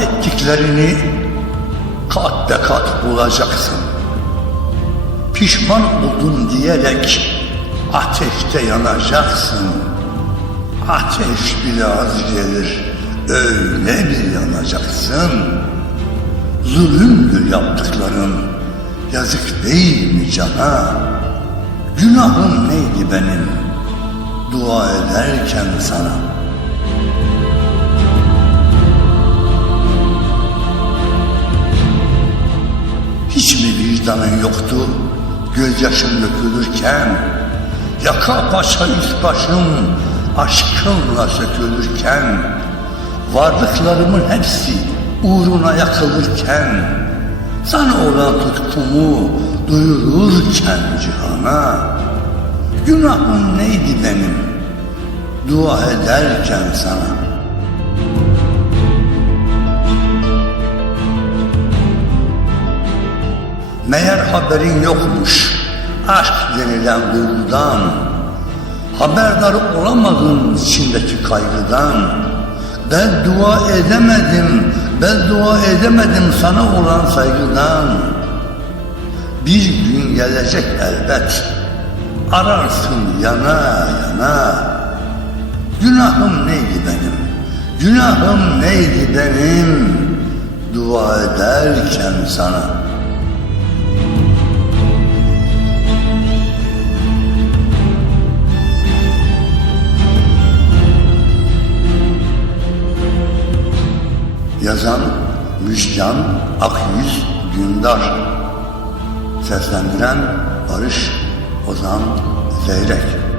ettiklerini kat be kat bulacaksın. Pişman oldun diyerek ateşte yanacaksın. Ateş bile az gelir, öyle bir yanacaksın. Zulümdür yaptıkların, yazık değil mi cana? Günahım neydi benim, dua ederken sana? Hiç mi vicdanın yoktu gözyaşım dökülürken? Yaka paça üst başım aşkınla sökülürken Varlıklarımın hepsi uğruna yakılırken Sana olan tutkumu duyururken cihana Günahım neydi benim dua ederken sana Meğer haberin yokmuş aşk denilen duygudan Haberdar olamadın içindeki kaygıdan Ben dua edemedim, ben dua edemedim sana olan saygıdan Bir gün gelecek elbet Ararsın yana yana Günahım neydi benim? Günahım neydi benim? Dua ederken sana Yazan Müjgan Akyüz Dündar. Seslendiren Barış Ozan Zeyrek